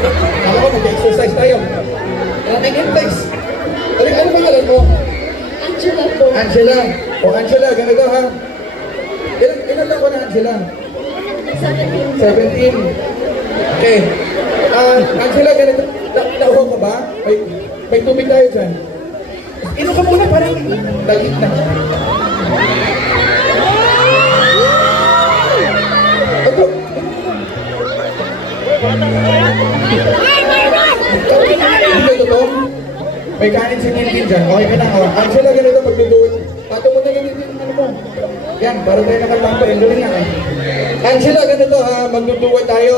Ako ko, mag-exercise tayo. Nag-intex. Ano pangalan mo? Angela po. Angela. O Angela, ganito ha. Ilan lang ko na Angela? 17. 17. Okay. Angela, ganito. Nauhaw ka ba? May tubig tayo dyan. Inom ka muna, parang lagit na. Ito. Hindi totoo. May kanin si Tintin dyan. Okay ka na. Angela, ganito pagduduwit. Pato mo na ganito yung ano mo. Yan, para tayo nakatampa. Yung galing nga eh. Angela, ganito ha. Magduduwit tayo.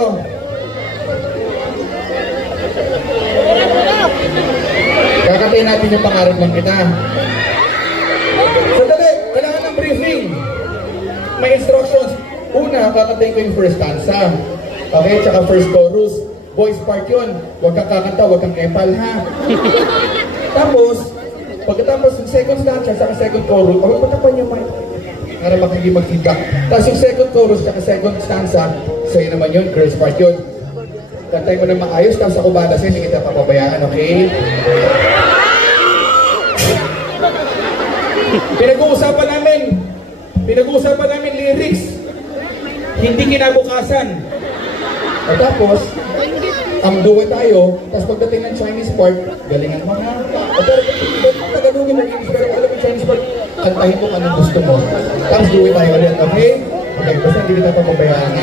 Kakatayin natin yung pangarap ng kita. Sandali, kailangan ng briefing. May instructions. Una, kakatayin ko yung first stanza. Okay, tsaka first chorus. Voice part yun. Huwag kang kakanta, huwag kang epal ha. Tapos, pagkatapos yung second stanza, tsaka second chorus, patapan yung mic. Para makikipag-feedback. Tapos yung second chorus, tsaka second stanza, sa'yo naman yun, girls part yun. Kantay mo na maayos, tapos ako bala sa'yo, hindi kita papabayaan, okay? Pinag-uusapan namin lyrics. Hindi kinabukasan. At tapos, ang duwa tayo, tapos pagdating ng Chinese part, galingan mo ha. At pero tagalogin mo, pero alam mo Chinese part, kantahin mo anong gusto mo. Tapos duwa tayo ulit, okay? Okay, basta hindi kita papabayaan.